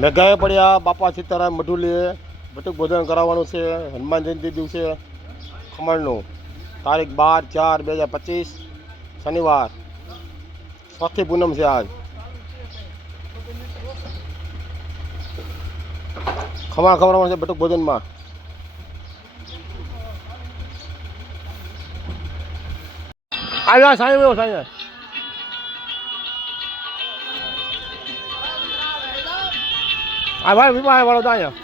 મેઘાએ પડ્યા બાપા સીતારામ મઢુલીએ બટુક ભોજન કરાવવાનું છે હનુમાન જયંતિ દિવસે ખમણનું તારીખ 12/4/2025 શનિવાર ચોથી પૂનમ છે આજ ખમણ ખવડાવવાનું છે બટુક ભોજનમાં આવ્યા સાંઈ સાંઈ આ ભાઈ વિવાહ વાળો તો અહીંયા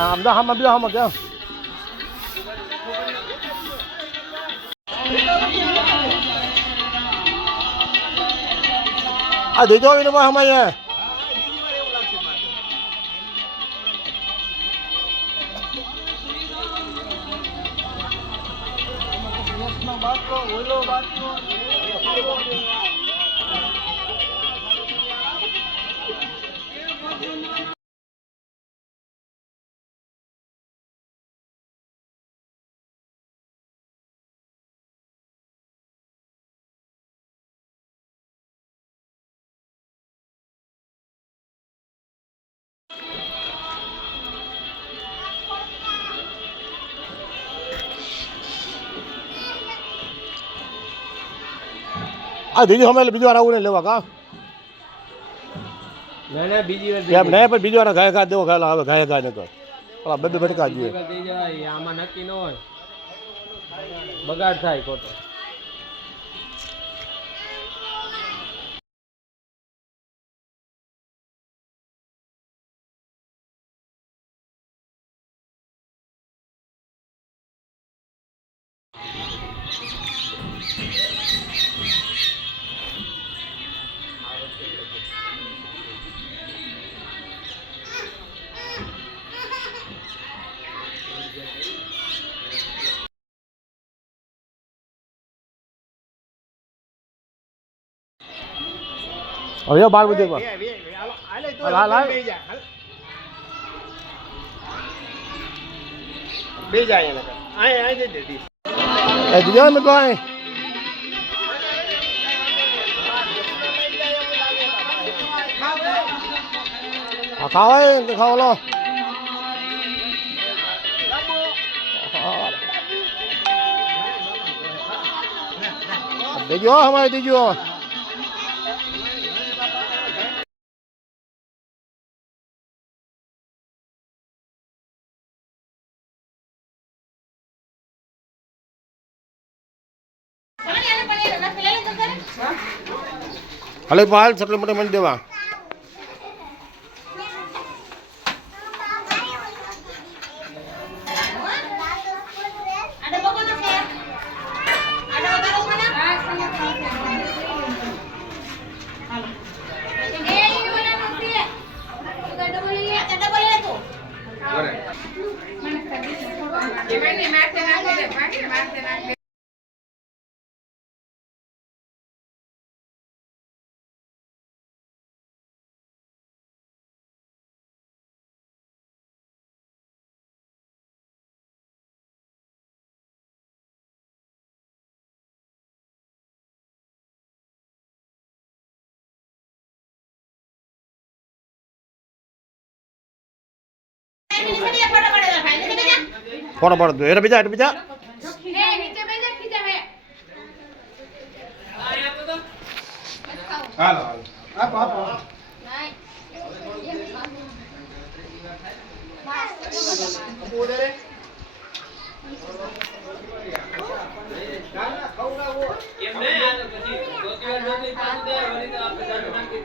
આમદા હામાં બીજા હામાં ક્યાં આ દેજો વિનો માં હમાય આ દીદી હમે બીજી વાર આવું ને લેવા કા ના બીજી વાર એમ નહીં પણ બીજી વાર ગાય ગા દેવો ખાલા હવે ગાય ગા ન કર ઓલા બધું ભટકા જોઈએ આમાં નક્કી ન હોય બગાડ થાય ખોટો હવે 12 બજે માં હાલ બે જાય એને આ દે દીદી એ દીજો ને ભાઈ આ ખાવાય કે ખાવલો દેજો હમાય દેજો हले पाल चटले मोटे मन देवा फोटो पड़ दो एरा बेजा ए नीचे बेजा खींचा है आ यहां पे तो हाल हाल आप नहीं उधर है गाना खाऊंगा वो ये मैं आ तो પછી દો દિવસ પાછું દે વળી તો આપણે જાણ નાખી